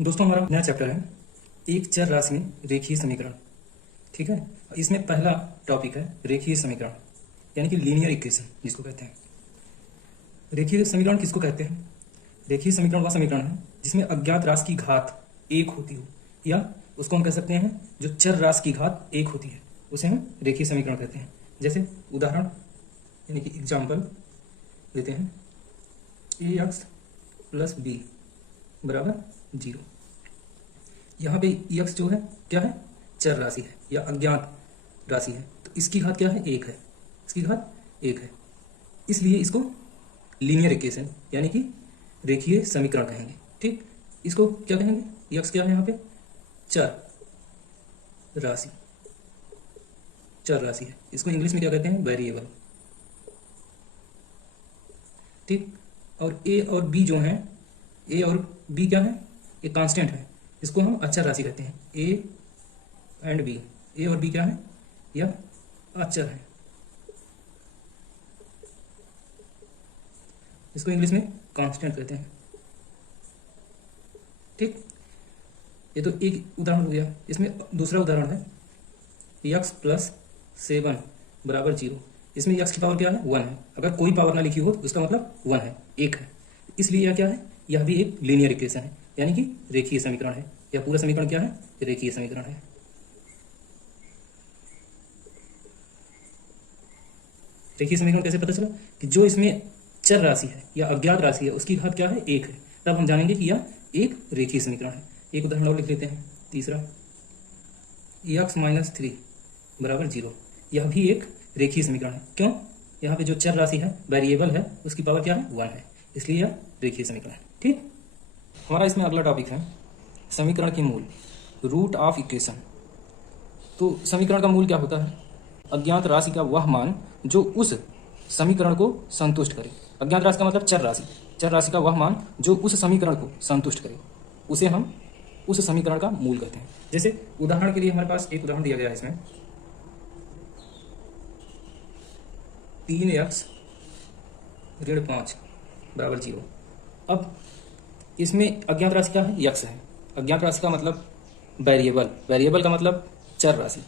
दोस्तों हमारा नया चैप्टर है एक चर राशि में रेखीय समीकरण। ठीक है, इसमें पहला टॉपिक है रेखीय समीकरण यानी कि लीनियर इक्वेशन जिसको कहते हैं। रेखीय समीकरण किसको कहते हैं? रेखीय समीकरण वह समीकरण है जिसमें अज्ञात राशि की घात एक होती हो, या उसको हम कह सकते हैं जो चर राशि की घात एक होती है उसे हम रेखीय समीकरण कहते हैं। जैसे उदाहरण यानी कि एग्जाम्पल लेते हैं, ए एक्स प्लस बी बराबर 0। यहाँ पे एक्स जो है क्या है? चर राशि है या अज्ञात राशि है, तो इसकी घात क्या है? एक है, इसकी घात एक है, इसलिए इसको लीनियर इक्वेशन यानी कि रेखीय समीकरण कहेंगे। ठीक, इसको क्या कहेंगे? एक्स क्या है यहाँ पे? चर राशि, चर राशि है, इसको इंग्लिश में क्या कहते हैं? वेरिएबल। ठीक, और ए और बी जो है, ए और बी क्या है? ये कांस्टेंट है, इसको हम अचर राशि कहते हैं। ए एंड बी, ए और बी क्या है? यह अचर है, इसको इंग्लिश में कांस्टेंट कहते हैं। ठीक, ये तो एक उदाहरण हो गया। इसमें दूसरा उदाहरण है एक्स प्लस 7 बराबर 0। इसमें एक्स की पावर क्या है? 1 है। अगर कोई पावर ना लिखी हो तो उसका मतलब 1 है, एक है, इसलिए यह क्या है? यह भी एक लीनियर इक्वेशन है यानी कि रेखीय समीकरण है। यह पूरा समीकरण क्या है? रेखीय समीकरण है। रेखीय समीकरण कैसे पता चला? कि जो इसमें चर राशि है या अज्ञात राशि है उसकी घात क्या है? एक है, तब हम जानेंगे कि यह एक रेखीय समीकरण है। एक उदाहरण और लिख लेते हैं, तीसरा एक्स माइनस 3 बराबर 0। यह भी एक रेखीय समीकरण है। क्यों? यहाँ पे जो चर राशि है, वेरिएबल है, उसकी पावर क्या है? 1 है, इसलिए यह रेखीय समीकरण है। ठीक, हमारा इसमें अगला टॉपिक है समीकरण के मूल, रूट ऑफ इक्वेशन। तो समीकरण का मूल क्या होता है? अज्ञात राशि का वह मान जो उस समीकरण को संतुष्ट करे। अज्ञात राशि का मतलब चर राशि, चर राशि का वह मान जो उस समीकरण को संतुष्ट करे, उसे हम उस समीकरण का मूल कहते हैं। जैसे उदाहरण के लिए हमारे पास एक उदाहरण दिया गया है इसमें 3x ऋण 5 बराबर 0। अब इसमें अज्ञात राशि क्या है? यक्स है। अज्ञात राशि का मतलब वेरिएबल, वेरिएबल का मतलब चर राशि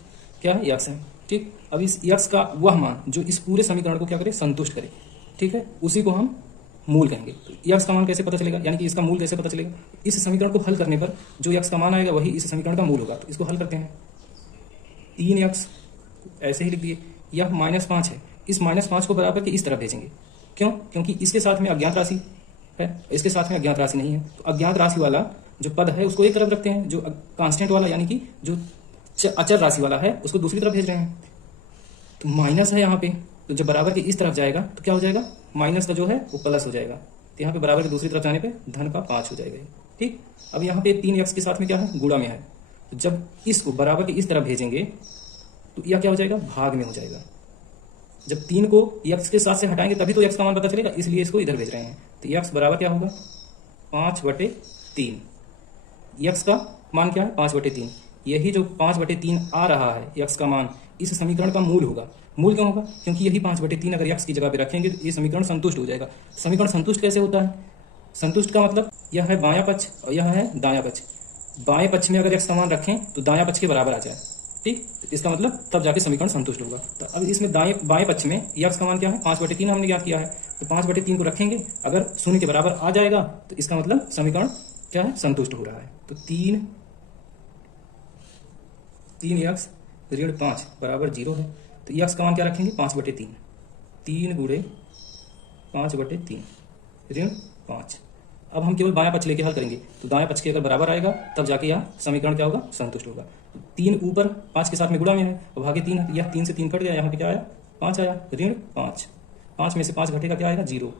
क्या है? यक्स है। ठीक, अब इस यक्स का वह मान जो इस पूरे समीकरण को क्या करे? संतुष्ट करे। ठीक है, उसी को हम मूल कहेंगे। तो यक्स का मान कैसे पता चलेगा, यानी कि इसका मूल कैसे पता चलेगा? इस समीकरण को हल करने पर जो यक्स का मान आएगा वही इस समीकरण का मूल होगा। तो इसको हल करते हैं, 3x ऐसे ही लिख दिए, यह -5 है, इस -5 को बराबर के इस तरफ भेजेंगे। क्यों? क्योंकि इसके साथ में अज्ञात राशि है, इसके साथ में अज्ञात राशि नहीं है, तो अज्ञात राशि वाला जो पद है उसको एक तरफ रखते हैं, जो कांस्टेंट वाला यानी कि जो अचर राशि वाला है उसको दूसरी तरफ भेज रहे हैं। तो माइनस है यहाँ पे, तो जब बराबर के इस तरफ जाएगा तो क्या हो जाएगा? माइनस का जो है वो प्लस हो जाएगा, तो यहाँ पे बराबर के दूसरी तरफ जाने पे धन का 5 हो जाएगा। ठीक, अब यहाँ पे 3x के साथ में क्या है? गुणा में है, तो जब इसको बराबर के इस तरफ भेजेंगे तो यह क्या हो जाएगा? भाग में हो जाएगा। जब 3 को x के साथ से हटाएंगे तभी तो x का मान पता चलेगा, इसलिए इसको इधर भेज रहे हैं। तो x बराबर क्या होगा? 5/3। x का मान क्या है? 5/3। यही जो 5/3 आ रहा है x का मान, इस समीकरण का मूल होगा। मूल क्यों होगा? क्योंकि यही 5/3 अगर x की जगह पे रखेंगे तो ये समीकरण संतुष्ट हो जाएगा। समीकरण संतुष्ट कैसे होता है? संतुष्ट का मतलब यह है बायां पक्ष और यह है दायां पक्ष। बाएं पक्ष में अगर x का मान रखें तो दायां पक्ष के बराबर आ जाए। ठीक, तो इसका मतलब तब जाके समीकरण संतुष्ट होगा। तो अब इसमें बाएं पक्ष में x का मान क्या है? 5/3 हमने ज्ञात किया है, तो 5/3 को रखेंगे, अगर 0 के बराबर आ जाएगा तो इसका मतलब समीकरण क्या है? संतुष्ट हो रहा है। तो 3x ऋण 5 बराबर 0 है, तो x का मान क्या रखेंगे? 5/3। 3 गुणे 5/3 ऋण 5। अब हम केवल बायां पक्ष लेके हल करेंगे, तो दायां पक्ष के अगर बराबर आएगा तब जाके यह समीकरण क्या होगा? संतुष्ट होगा। 3 ऊपर 5 के साथ में गुणा में है और भागे 3 है, यह 3 से 3 कट गया, यहाँ पे क्या आया? 5 आया, ऋण 5। 5 में से 5 घटेगा, क्या आएगा? 0।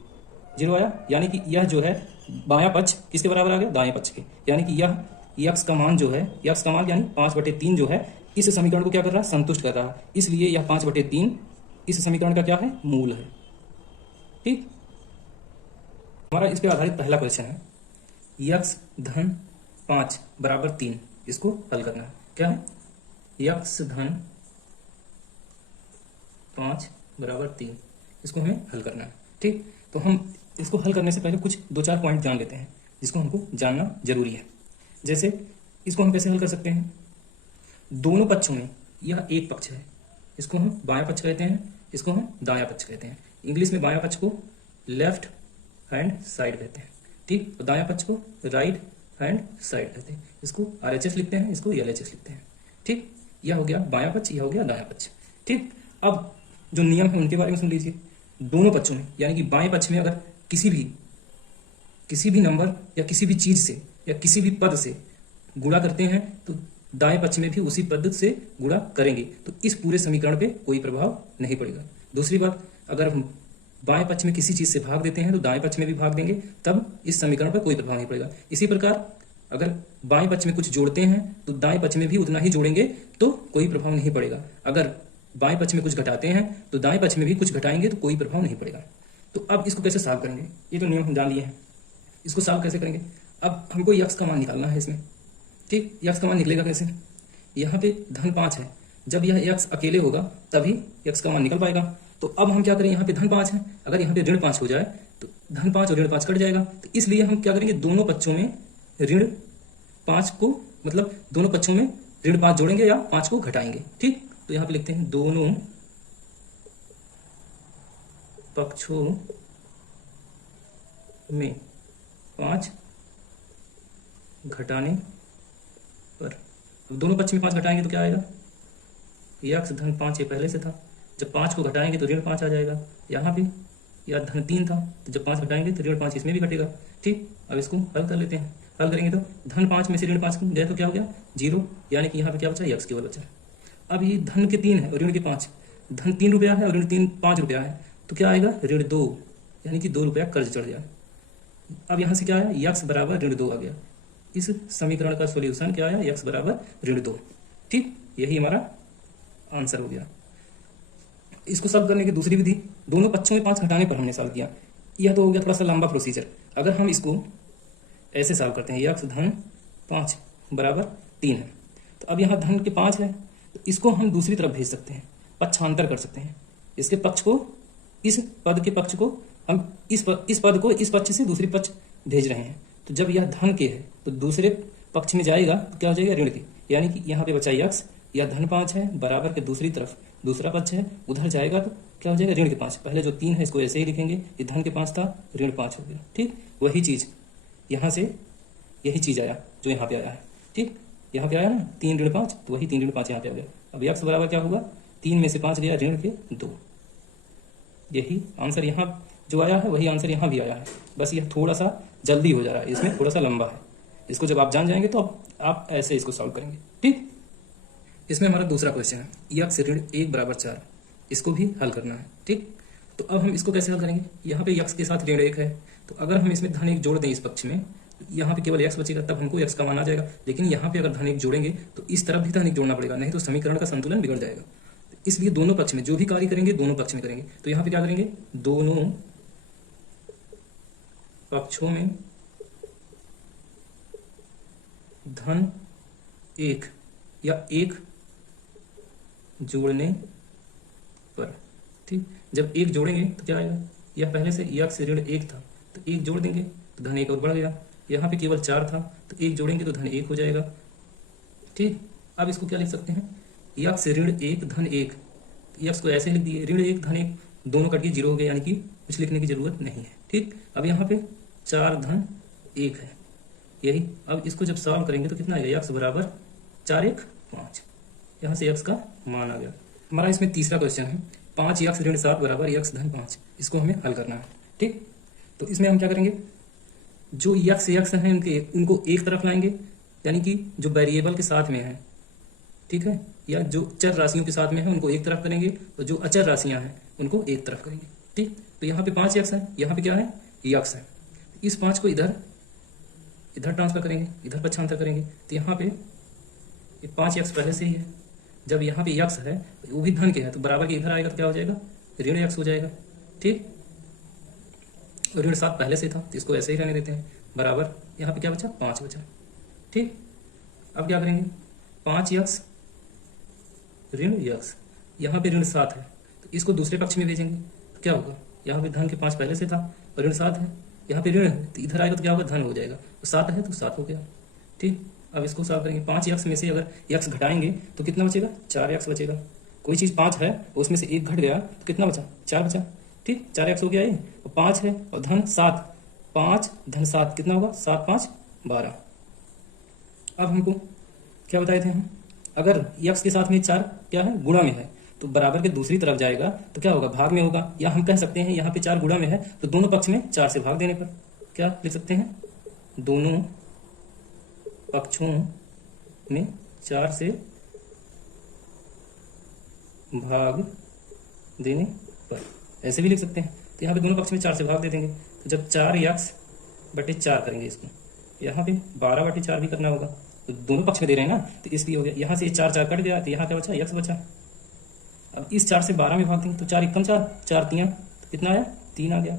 0 आया, यानी कि यह जो है बायां पक्ष किसके बराबर आ गया? दाएं पक्ष के, यानी कि यह यक्स का मान जो है, यक्स का मान यानी 5/3 जो है इस समीकरण को क्या कर रहा है? संतुष्ट कर रहा है, इसलिए यह 5/3 इस समीकरण का क्या है? मूल है। ठीक, हमारा इस पे आधारित पहला क्वेश्चन है यक्स धन 5 बराबर 3, इसको हल करना है। क्या है? यक्स धन 5 बराबर 3, इसको हमें हल करना है। ठीक, तो हम इसको हल करने से पहले कुछ 2-4 पॉइंट जान लेते हैं जिसको हमको जानना जरूरी है। जैसे इसको हम कैसे हल कर सकते हैं, दोनों पक्षों में यह एक पक्ष है, इसको हम बायां पक्ष कहते हैं, इसको हम दायां पक्ष कहते हैं। इंग्लिश में बायां पक्ष को लेफ्ट हैंड साइड कहते हैं, ठीक, और दायां पक्ष को राइट हैंड साइड कहते हैं। इसको RHS लिखते हैं, इसको LHS लिखते हैं, ठीक। यह हो गया बायां पक्ष, यह हो गया दायां पक्ष, ठीक। अब जो नियम है उनके बारे में सुन लीजिए। दोनों पक्षों में यानी कि बाएं पक्ष में अगर किसी भी नंबर या किसी भी चीज से या किसी भी पद से गुणा करते हैं तो दाएं पक्ष में भी उसी पद से गुणा करेंगे, तो इस पूरे समीकरण पे कोई प्रभाव नहीं पड़ेगा। दूसरी बात, अगर हम बाएं पक्ष में किसी चीज से भाग देते हैं तो दाएं पक्ष में भी भाग देंगे, तब इस समीकरण पर कोई प्रभाव नहीं पड़ेगा। इसी प्रकार अगर बाएं पक्ष में कुछ जोड़ते हैं तो दाएं पक्ष में भी उतना ही जोड़ेंगे तो कोई प्रभाव नहीं पड़ेगा। अगर बाएं पक्ष में कुछ घटाते हैं तो दाएं पक्ष में भी कुछ घटाएंगे तो कोई प्रभाव नहीं पड़ेगा। तो अब इसको कैसे सॉल्व करेंगे, ये तो नियम हम जान लिए हैं, इसको सॉल्व कैसे करेंगे। अब हमको यक्स का मान निकालना है इसमें, ठीक। यक्स का मान निकलेगा कैसे, यहाँ पे धन 5 है, जब यह यक्स अकेले होगा तभी यक्स का मान निकल पाएगा। तो अब हम क्या करें, यहाँ पे धन 5 है, अगर यहाँ पे ऋण 5 हो जाए तो धन 5 और ऋण 5 कट जाएगा, तो इसलिए हम क्या करेंगे, दोनों पक्षों में ऋण 5 को, मतलब दोनों पक्षों में ऋण 5 जोड़ेंगे या 5 को घटाएंगे, ठीक। तो यहाँ पे लिखते हैं दोनों पक्षों में 5 घटाने पर, अब दोनों पक्ष में 5 घटाएंगे तो क्या आएगा, यक्स धन 5 ये पहले से था, जब 5 को घटाएंगे तो ऋण 5 आ जाएगा। यहाँ पे या धन 3 था, तो जब 5 घटाएंगे तो ऋण 5 इसमें भी घटेगा, ठीक। अब इसको हल कर लेते हैं, हल करेंगे तो धन 5 में से ऋण 5 गया तो क्या हो गया 0, यानी कि यहाँ पे क्या बचा, यक्स केवल बचा। अब ये धन के 3 है और ऋण के 5, धन 3 रुपया है और ऋण 5 रुपया है, तो क्या आएगा ऋण 2, यानी कि 2 रुपया कर्ज चढ़ गया। अब यहाँ से क्या आया, यक्स बराबर ऋण 2 आ गया। इस समीकरण का सॉल्यूशन क्या आया, यक्स बराबर ऋण 2, ठीक। यही हमारा आंसर हो गया। इसको सॉल्व करने की दूसरी विधि, दोनों पक्षों में 5 घटाने पर हमने सॉल्व किया। यह तो हो गया थोड़ा सा लंबा प्रोसीजर। अगर हम इसको ऐसे सॉल्व करते हैं, यक्स धन 5 बराबर 3 है, तो अब यहाँ धन के 5 है, तो इसको हम दूसरी तरफ भेज सकते हैं, पक्षांतर कर सकते हैं। इसके पक्ष को, इस पद के पक्ष को हम इस पद को इस पक्ष से दूसरी पक्ष भेज रहे हैं, तो जब यह धन के है तो दूसरे पक्ष में जाएगा तो क्या हो जाएगा, ऋण के, यानी कि यहाँ पे बचा यक्स, या धन 5 है बराबर के दूसरी तरफ दूसरा पक्ष है, उधर जाएगा तो क्या हो जाएगा, ऋण के 5। पहले जो 3 है इसको ऐसे ही लिखेंगे, ये धन के 5 था, ऋण 5 हो गया, ठीक। वही चीज यहाँ से, यही चीज आया जो यहाँ पे आया है, ठीक। यहाँ पे आया ना 3 ऋण 5, तो वही 3 ऋण 5 यहाँ पे आ गया। अब यक्स बराबर क्या होगा, 3 में से 5 गया ऋण के 2। यही आंसर यहाँ जो आया है वही आंसर यहाँ भी आया है, बस यह थोड़ा सा जल्दी हो जा रहा है, इसमें थोड़ा सा लंबा है। इसको जब आप जान जाएंगे तो आप ऐसे इसको सॉल्व करेंगे, ठीक। इसमें हमारा दूसरा क्वेश्चन है, यक्स ऋण 1 बराबर 4, इसको भी हल करना है, ठीक। तो अब हम इसको कैसे हल करेंगे, यहाँ पे यक्स के साथ ऋण 1 है, तो अगर हम इसमें धन 1 जोड़ दें इस पक्ष में, यहाँ पे केवल यक्स बचेगा, तब हमको यक्स का मान आ जाएगा। लेकिन यहाँ पे अगर धन 1 जोड़ेंगे तो इस तरफ भी धन 1 जोड़ना पड़ेगा, नहीं तो समीकरण का संतुलन बिगड़ जाएगा। इसलिए दोनों पक्ष में जो भी कार्य करेंगे दोनों पक्ष में करेंगे। तो यहाँ पे क्या करेंगे, दोनों पक्षों में धन 1 या 1 जोड़ने पर, ठीक। जब 1 जोड़ेंगे तो क्या आएगा, यह पहले से यक्स ऋण 1 था, तो 1 जोड़ देंगे तो धन 1 और बढ़ गया। यहाँ पे केवल 4 था, तो 1 जोड़ेंगे तो धन 1 हो जाएगा, ठीक। अब इसको क्या लिख सकते हैं, यक्स ऋण 1 धन 1, यक्स को ऐसे लिख दिए, ऋण 1 धन 1, दोनों कट के 0 हो गए, यानी कि कुछ लिखने की जरूरत नहीं है, ठीक। अब यहाँ पे 4 धन 1 है, यही। अब इसको जब सॉल्व करेंगे तो कितना आएगा, यक्स बराबर 4 1 5, यहाँ से यक्स का मान आ गया। हमारा इसमें तीसरा क्वेश्चन है, 5 यक्स ऋण 7 बराबर यक्स धन 5, इसको हमें हल करना है, ठीक। तो इसमें हम क्या करेंगे, जो यक्स हैं उनको एक तरफ लाएंगे, यानी कि जो वेरिएबल के साथ में है, ठीक है, या जो चर राशियों के साथ में है उनको एक तरफ करेंगे, और जो अचर राशियां हैं उनको एक तरफ करेंगे, ठीक। तो यहाँ पे 5 यक्स है, यहाँ पे क्या है, यक्स है। इस 5 को इधर ट्रांसफर करेंगे, इधर पक्षांतर करेंगे, तो यहाँ पे 5 यक्स पहले से ही है। जब यहाँ पे यक्स है वो भी धन के है, तो बराबर के इधर आएगा तो क्या हो जाएगा, ऋण यक्स हो जाएगा, ठीक। ऋण 7 पहले से था, तो इसको ऐसे ही रहने देते हैं, बराबर यहाँ पे क्या बचा, 5 बचा, ठीक। अब क्या करेंगे, 5 यक्स ऋण यक्स, यहाँ पे ऋण 7 है, तो इसको दूसरे पक्ष में भेजेंगे, तो क्या होगा, यहाँ पे धन के 5 पहले से था और ऋण 7 है, यहाँ पे ऋण है तो इधर आएगा तो क्या होगा, धन हो जाएगा, तो 7 है तो 7 हो गया, ठीक, अब इसको सॉल्व करेंगे। 5x में से अगर x घटाएंगे तो कितना बचेगा, 4x बचेगा। कोई चीज़ 5 है उसमें से 1 घट गया तो कितना बचा, 4 बचा। ठीक, 4x हो गया ये, और 5 है और धन 7, 5 धन 7 कितना होगा, 7 5 12। अब हमको क्या बताए थे हम, अगर x के साथ में 4 क्या है, गुणा में है, तो बराबर के दूसरी तरफ जाएगा तो क्या होगा, भाग में होगा। या हम कह सकते हैं यहाँ पे 4 गुणा में है तो दोनों पक्ष में 4 से भाग देने पर क्या लिख सकते हैं, दोनों पक्षों में 4 से भाग देने पर, ऐसे भी लिख सकते हैं। तो यहाँ पे दोनों पक्ष में 4 से भाग दे देंगे, तो जब 4x बटे 4 करेंगे इसको, यहाँ पे 12 बटे 4 भी करना होगा, तो दोनों पक्ष में दे रहे हैं ना, तो इसलिए हो गया। यहाँ से 4 4 कट गया तो यहाँ क्या बचा, x बचा। अब इस 4 से 12 में भाग देंगे तो 4 एकम 4, 4 3 तो कितना आया, 3 आ गया।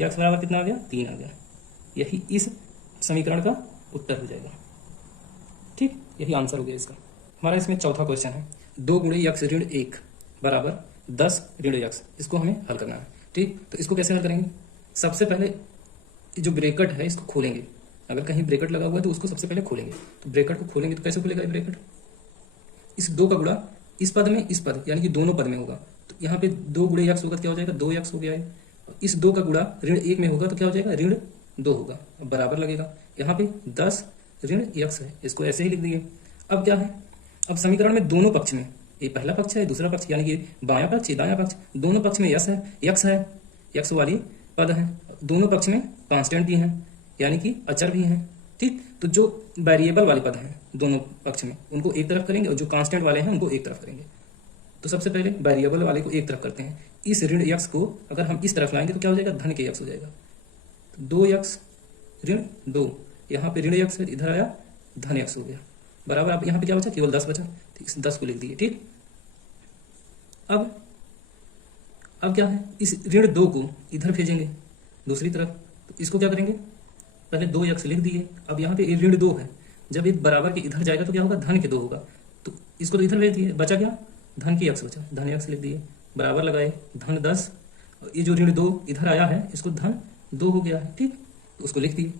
x बराबर कितना आ गया, 3 आ गया। यही इस समीकरण का उत्तर हो जाएगा। ठीक, यही आंसर हो गया इसका। हमारा इसमें चौथा क्वेश्चन है, 2 गुणे x ऋण 1 बराबर 10 ऋण x, इसको हमें हल करना है। ठीक, तो इसको कैसे हल करेंगे, सबसे पहले जो ब्रैकेट है इसको खोलेंगे। अगर कहीं ब्रैकेट लगा हुआ है तो उसको सबसे पहले खोलेंगे। तो ब्रैकेट को खोलेंगे तो कैसे खुलेगा ये ब्रैकेट, इस 2 का गुणा इस पद में इस पद, यानी कि दोनों पद में होगा। तो यहाँ पे 2 गुणे x होगा तो क्या हो जाएगा, 2x हो गया है। इस 2 का गुणा ऋण 1 में होगा तो क्या हो जाएगा, ऋण 2 होगा। अब बराबर लगेगा, यहाँ पे 10 ऋण x है, इसको ऐसे ही लिख दिए। अब क्या है, अब समीकरण में दोनों पक्ष में, ये पहला पक्ष है दूसरा पक्ष, यानी कि बायां पक्ष ये दायां पक्ष, दोनों पक्ष में x है, x वाली पद है, दोनों पक्ष में कांस्टेंट भी है, यानी कि अचर भी है। ठीक, तो जो वेरिएबल वाले पद हैं दोनों पक्ष में उनको एक तरफ करेंगे और जो कांस्टेंट वाले हैं उनको एक तरफ करेंगे। तो सबसे पहले वेरिएबल वाले को एक तरफ करते हैं। इस ऋण x को अगर हम इस तरफ लाएंगे तो क्या हो जाएगा, धन के x हो जाएगा। तो 2x ऋण 2, यहाँ पे ऋण x है, इधर आया धन x हो गया, बराबर। अब यहाँ पे क्या बचा, केवल 10 बचा, तो इस 10 को लिख दिए। ठीक, अब क्या है, इस ऋण 2 को इधर भेजेंगे दूसरी तरफ। तो इसको क्या करेंगे, पहले 2x लिख दिए। अब यहाँ पे ऋण 2 है, जब एक बराबर के इधर जाएगा तो क्या होगा, धन के 2 होगा। तो इसको तो इधर भेज दिए, बचा क्या, धन की x बचा, धन x लिख दिए, बराबर लगाए, धन 10। और ये जो ऋण 2 इधर आया है इसको धन 2 हो गया है। ठीक, तो उसको लिख दिए।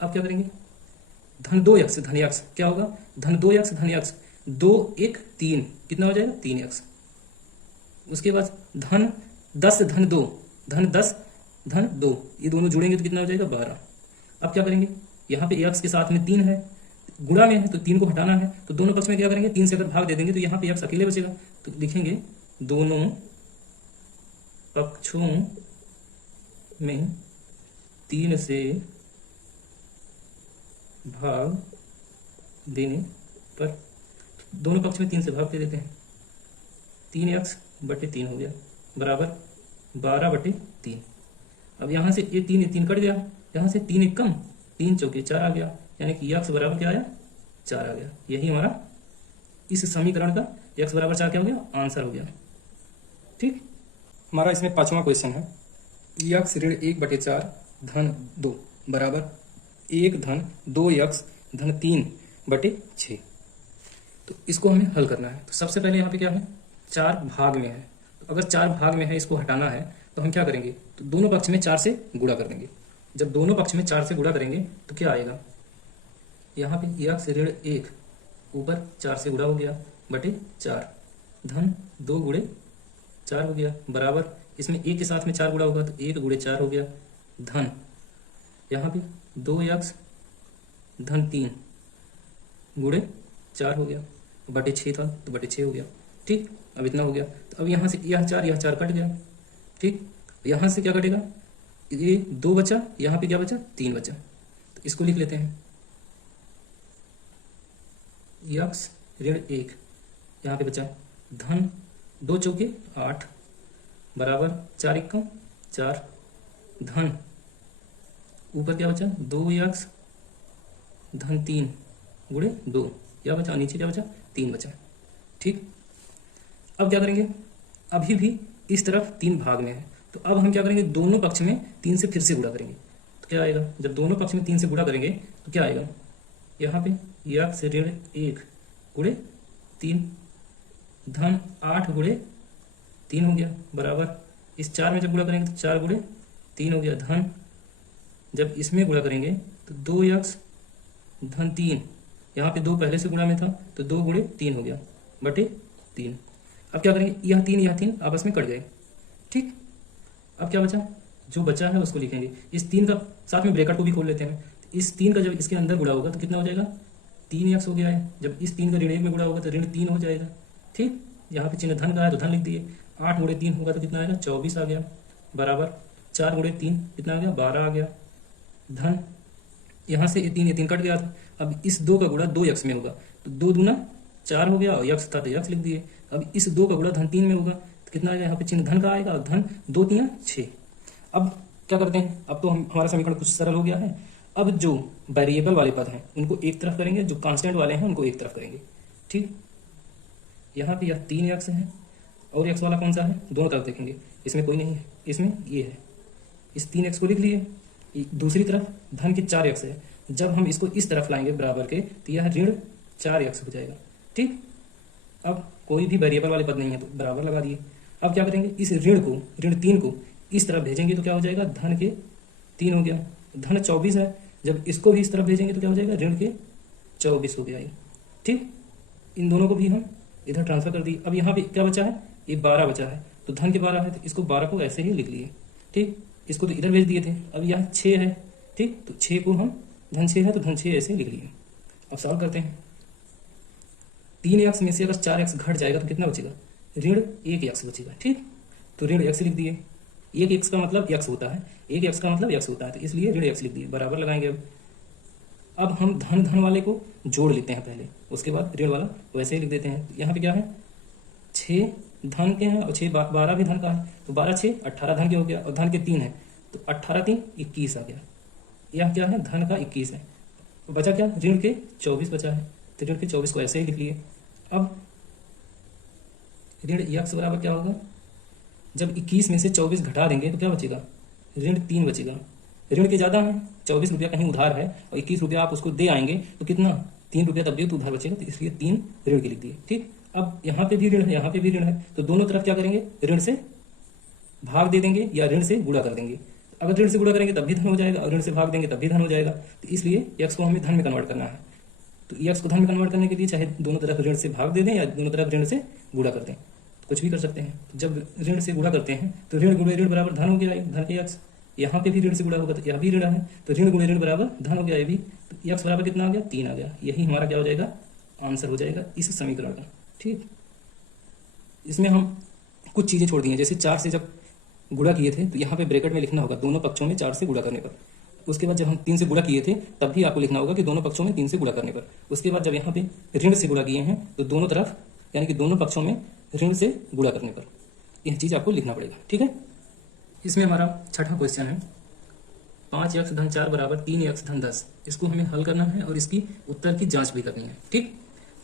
अब क्या करेंगे, धन 2x धन x क्या होगा, धन 2x धन x, 2 1 3 कितना हो जाएगा, 3x। उसके बाद धन 10 धन 2, धन 10 धन 2, ये दोनों जुड़ेंगे तो कितना हो जाएगा, 12। अब क्या करेंगे, यहाँ पे x के साथ में 3 है, गुणा में है तो 3 को हटाना है, तो दोनों पक्ष में क्या करेंगे, 3 से अगर भाग दे देंगे तो यहाँ पे x अकेले बचेगा। तो लिखेंगे दोनों पक्षों में 3 से भाग देने पर, दोनों पक्ष में 3 से भाग दे देते हैं, 3x बटे 3 हो गया, बराबर 12 बटे 3। अब यहाँ से ये 3 कट गया, यहाँ से 3 1 कम, 3 चौके 4 आ गया, यानी कि x बराबर क्या आया, 4 आ गया। यही हमारा इस समीकरण का x बराबर 4 क्या हो गया, आंसर हो गया। ठीक, हमारा इसमें 5वां क्वेश्चन है, x ऋण 1 बटे 4 धन 2 बराबर 1 धन 2x धन 3 बटे 6। तो इसको हमें हल करना है। तो सबसे पहले यहाँ पे क्या है, 4 भाग में है, तो अगर 4 भाग में है इसको हटाना है तो हम क्या करेंगे, तो दोनों पक्ष में 4 से गुणा कर देंगे। जब दोनों पक्ष में 4 से गुणा करेंगे तो क्या आएगा, यहाँ पे x ऋण 1 ऊपर 4 से गुणा हो गया बटे 4, धन 2 गुणे 4 हो गया, बराबर इसमें 1 के साथ में 4 गुणा होगा तो 1 गुणे 4 हो गया, धन यहाँ पे 2x धन 3 गुणे 4 हो गया, बटे 6 था तो बटे 6 हो गया। ठीक, अब इतना हो गया। तो अब यहाँ से यह 4 कट गया। ठीक, यहाँ से क्या कटेगा, ये 2 बचा, यहाँ पे क्या बचा, 3 बचा, तो इसको लिख लेते हैं, x ऋण 1 यहाँ पे बचा धन 2 चौके 8 बराबर 4 1 4, धन ऊपर क्या बचा, 2x धन 3 गुणे 2, क्या बचा, नीचे क्या बचा, 3 बचा। ठीक, अब क्या करेंगे, अभी भी इस तरफ 3 भाग में है, तो अब हम क्या करेंगे, दोनों पक्ष में 3 से फिर से गुणा करेंगे। तो क्या आएगा, जब दोनों पक्ष में 3 से गुणा करेंगे तो क्या आएगा, यहाँ पे x ऋण 1 गुणे 3 धन 8 गुणे 3 हो गया, बराबर इस 4 में जब गुणा करेंगे तो 4 गुणे 3 हो गया, धन जब इसमें गुणा करेंगे तो 2x धन 3 यहाँ पे 2 पहले से गुणा में था तो 2 गुणे 3 हो गया बटे 3। अब क्या करेंगे, यह 3 आपस में कट गए। ठीक, अब क्या बचा, जो बचा है उसको लिखेंगे। इस 3 का साथ में ब्रैकेट को भी खोल लेते हैं। इस 3 का जब इसके अंदर गुणा होगा तो कितना हो जाएगा, 3x हो गया है। जब इस 3 का ऋण 1 में गुणा होगा तो ऋण 3 हो जाएगा। ठीक, यहाँ पे चिन्ह धन का है तो धन लिख दिए। 8 गुणे 3 होगा तो कितना आएगा, 24 आ गया, बराबर 4 गुणे 3 कितना आ गया, 12 आ गया। धन यहाँ से ये 3 कट गया था। अब इस 2 का गुणा 2x में होगा तो 2 दूना 4 हो गया और x था तो x लिख दिए। अब इस 2 का गुणा धन 3 में होगा तो कितना आएगा, यहाँ पे चिन्ह धन का आएगा और धन 2 3 6। अब क्या करते हैं, अब तो हमारा समीकरण कुछ सरल हो गया है। अब जो वेरिएबल वाले पद हैं उनको एक तरफ करेंगे, जो कांस्टेंट वाले हैं उनको एक तरफ करेंगे। ठीक, यहाँ पे यह 3x है और x वाला कौन सा है, दोनों तरफ देखेंगे, इसमें कोई नहीं है, इसमें ये है। इस 3x को लिख लिए। दूसरी तरफ धन के 4x है, जब हम इसको इस तरफ लाएंगे बराबर के तो यह ऋण 4x हो जाएगा। ठीक, अब कोई भी वेरिएबल वाले पद नहीं है तो बराबर लगा दिए। अब क्या करेंगे, इस ऋण 3 को इस तरफ भेजेंगे तो क्या हो जाएगा, धन के 3 हो गया। धन 24 है, जब इसको भी इस तरफ भेजेंगे तो क्या हो जाएगा, ऋण के 24 हो गया ये। ठीक, इन दोनों को भी हम इधर ट्रांसफर कर दिए। अब यहाँ पे क्या बचा है, ये 12 बचा है, तो धन के 12 है तो इसको 12 को ऐसे ही लिख लिए। ठीक, इसको तो इधर भेज दिए थे। अब यहाँ 6 है, ठीक, तो 6 को हम धन 6 है तो धन 6 ऐसे लिख लिए। अब सॉल्व करते हैं। 3x में से अगर 4x घट जाएगा तो कितना बचेगा, ऋण 1x बचेगा। ठीक, तो ऋण x लिख दिए। 1x का मतलब x होता है, 1x का मतलब x होता है, तो इसलिए ऋण x लिख दिए, बराबर लगाएंगे। अब हम धन वाले को जोड़ लेते हैं पहले, उसके बाद ऋण वाला वैसे ही लिख देते हैं। यहाँ पे क्या है, 6 धन के हैं और 6 12 भी धन का है, तो 12 6 18 धन के हो गया और धन के 3 है तो 18 3 21 आ गया। यह क्या है, धन का 21 है। तो बचा क्या, ऋण के 24 बचा है, तो ऋण के 24 को ऐसे ही लिख लिए। अब ऋण x बराबर क्या होगा, जब 21 में से 24 घटा देंगे तो क्या बचेगा, ऋण 3 बचेगा। ऋण के ज़्यादा है, 24 रुपया कहीं उधार है और 21 रुपया आप उसको दे आएंगे तो कितना, 3 रुपया तब भी तो उधार बचेगा, तो इसलिए 3 ऋण के लिख दिए। ठीक, अब यहाँ पे भी ऋण है, यहाँ पे भी ऋण है, तो दोनों तरफ क्या करेंगे, ऋण से भाग दे देंगे या ऋण से गुणा कर देंगे। अगर ऋण से गुणा करेंगे तब भी धन हो जाएगा और ऋण से भाग देंगे तब भी धन हो जाएगा, तो इसलिए x को हमें धन में कन्वर्ट करना है। तो x को धन में कन्वर्ट करने के लिए चाहे दोनों तरफ ऋण से भाग दे दें या दोनों तरफ ऋण से गुणा कर दें, कुछ भी कर सकते हैं। जब ऋण से गुणा करते हैं तो ऋण गुणे ऋण बराबर धन हो गया, धन के x। यहाँ पे भी ऋण से गुणा होगा तो यह भी ऋण है, तो ऋण गुणे ऋण बराबर धन हो गया ये भी, तो x बराबर कितना आ गया, 3 आ गया। यही हमारा क्या हो जाएगा, आंसर हो जाएगा इस समीकरण का। ठीक, इसमें हम कुछ चीजें छोड़ दी हैं, जैसे 4 से जब गुणा किए थे तो यहाँ पे ब्रैकेट में लिखना होगा दोनों पक्षों में 4 से गुणा करने पर। उसके बाद जब हम 3 से गुणा किए थे तब भी आपको लिखना होगा कि दोनों पक्षों में 3 से गुणा करने पर। उसके बाद जब यहाँ पे ऋण से गुणा किए हैं तो दोनों तरफ यानी कि दोनों पक्षों में ऋण से गुणा करने पर यह चीज आपको लिखना पड़ेगा। ठीक है, इसमें हमारा छठा क्वेश्चन है 5x धन 4 बराबर 3x धन 10। इसको हमें हल करना है और इसकी उत्तर की जांच भी करनी है। ठीक,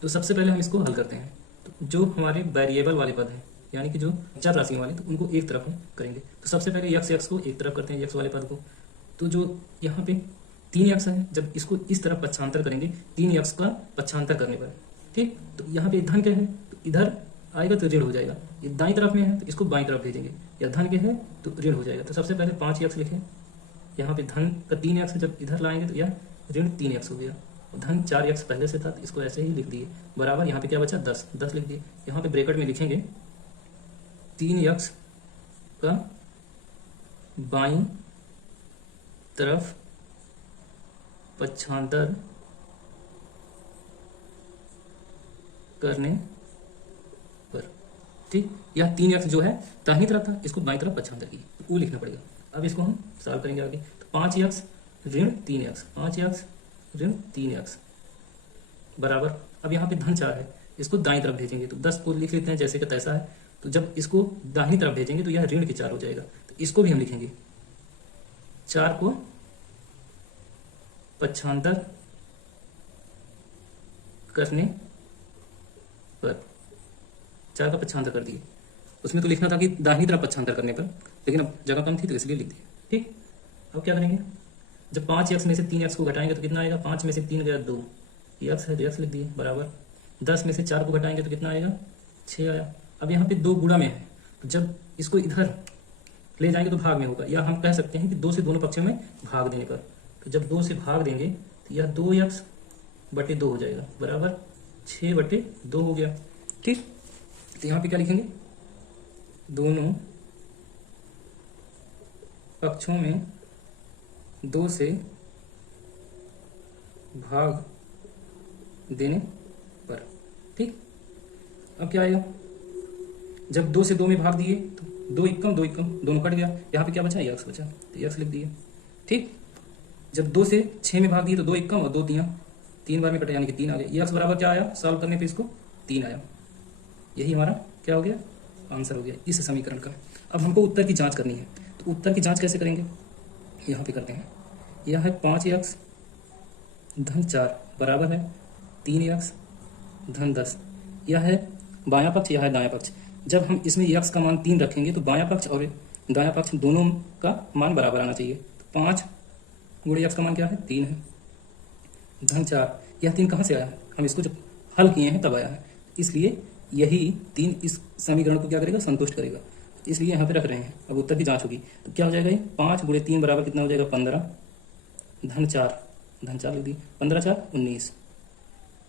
तो सबसे पहले हम इसको हल करते हैं। तो जो हमारे वेरिएबल वाले पद हैं यानी कि जो चर राशियों वाले, तो उनको एक तरफ हम करेंगे। तो सबसे पहले x को एक तरफ करते हैं, x वाले पद को। तो जो यहाँ पे 3x है, जब इसको इस तरफ पक्षांतर करेंगे 3x का पक्षांतर करने पर, ठीक, तो यहाँ पे धन के है तो इधर आएगा तो ऋण हो जाएगा। ये दाईं तरफ में है तो इसको बाईं तरफ भेजेंगे, या धन के है तो ऋण हो जाएगा। तो सबसे पहले 5x लिखें, यहाँ पे धन का 3x जब इधर लाएंगे तो यह ऋण 3x हो गया। धन 4x पहले से था तो इसको ऐसे ही लिख दिए, बराबर यहाँ पे क्या बचा 10 लिख दिए। यहाँ पे ब्रैकेट में लिखेंगे 3x का बाईं तरफ पक्षांतर करने पर। ठीक, यह 3x जो है दाहिनी तरफ था, इसको बाईं तरफ पक्षांतर की, तो वो लिखना पड़ेगा। अब इसको हम सॉल्व करेंगे आगे। तो 5x ऋण 3x, 5x ऋण 3x बराबर, अब यहाँ पे धन 4 है, इसको दाईं तरफ भेजेंगे तो 10 को लिख लेते हैं जैसे कि तैसा है। तो जब इसको दाहिनी तरफ भेजेंगे तो यह ऋण के 4 हो जाएगा, तो इसको भी हम लिखेंगे 4 को पक्षांतर करने पर, 4 का पक्षांतर कर दिए। उसमें तो लिखना था कि दाहिनी तरफ पक्षांतर करने पर, लेकिन अब जगह कम थी तो इसलिए लिख दिया। ठीक, अब क्या करेंगे, जब 5x में से 3x को घटाएंगे तो कितना आएगा, 5 में से 3 गया 2, x है तो x लिख दिए, बराबर 10 में से 4 को घटाएंगे तो कितना आएगा 6 आया। अब यहाँ पे 2 गुणा में है, तो जब इसको इधर ले जाएंगे तो भाग में होगा, या हम कह सकते हैं कि 2 से दोनों पक्षों में भाग देने पर। तो जब 2 से भाग देंगे तो यह 2x बटे 2 हो जाएगा, बराबर 6/2 हो गया। ठीक, तो यहाँ पे क्या लिखेंगे, दोनों पक्षों में 2 से भाग देने पर। ठीक, अब क्या आएगा, जब 2 से 2 में भाग दिए तो 2 एकम 2 एकम दोनों कट गया, यहाँ पे क्या बचा, यक्स बचा, तो यक्स लिख दिए। ठीक, जब 2 से 6 में भाग दिए तो 2 एकम और 2 तियां, 3 बार में कटा यानी कि 3 आ गया, यक्स बराबर क्या आया, सॉल्व करने पे इसको 3 आया। यही हमारा क्या हो गया, आंसर हो गया इस समीकरण का। अब हमको उत्तर की जांच करनी है, तो उत्तर की जांच कैसे करेंगे, यहाँ पे करते हैं। यह है 5x धन 4 बराबर है 3x धन 10। यह है बायां पक्ष, यह है दायां पक्ष। जब हम इसमें x का मान 3 रखेंगे तो बायां पक्ष और दायां पक्ष दोनों का मान बराबर आना चाहिए। तो 5 गुणे x का मान क्या है, 3 है, धन 4। यह 3 कहाँ से आया है, हम इसको जब हल किए हैं तब आया है, इसलिए यही 3 इस समीकरण को क्या करेगा, संतुष्ट करेगा, इसलिए यहाँ पे रख रहे हैं। अब उत्तर की जांच होगी तो क्या हो जाएगा, ये 5 गुणे 3 बराबर कितना हो जाएगा, 15 धन 4 लिख दी, 15 4 19।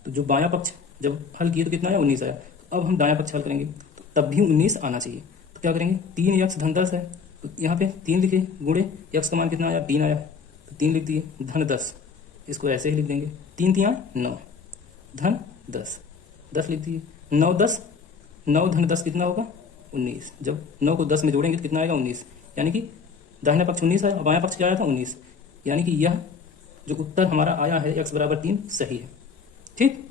तो जो बायां पक्ष जब हल किए तो कितना आया, 19 आया। तो अब हम दायां पक्ष हल करेंगे तो तब भी 19 आना चाहिए। तो क्या करेंगे, 3x धन 10 है, तो यहाँ पे 3 लिखे, गुणे x का मान कितना आया, 3 आया, तो 3 लिख दिए, धन 10, इसको ऐसे ही लिख देंगे, 3 तियां 9 धन 10, 10 लिख दिए, 9 10, 9 धन 10 कितना होगा, 19। जब 9 को 10 में जोड़ेंगे तो कितना आएगा, 19, यानी कि दाहिना पक्ष 19 है और बायां पक्ष क्या आया था, 19, यानी कि यह जो उत्तर हमारा आया है x बराबर 3 सही है। ठीक।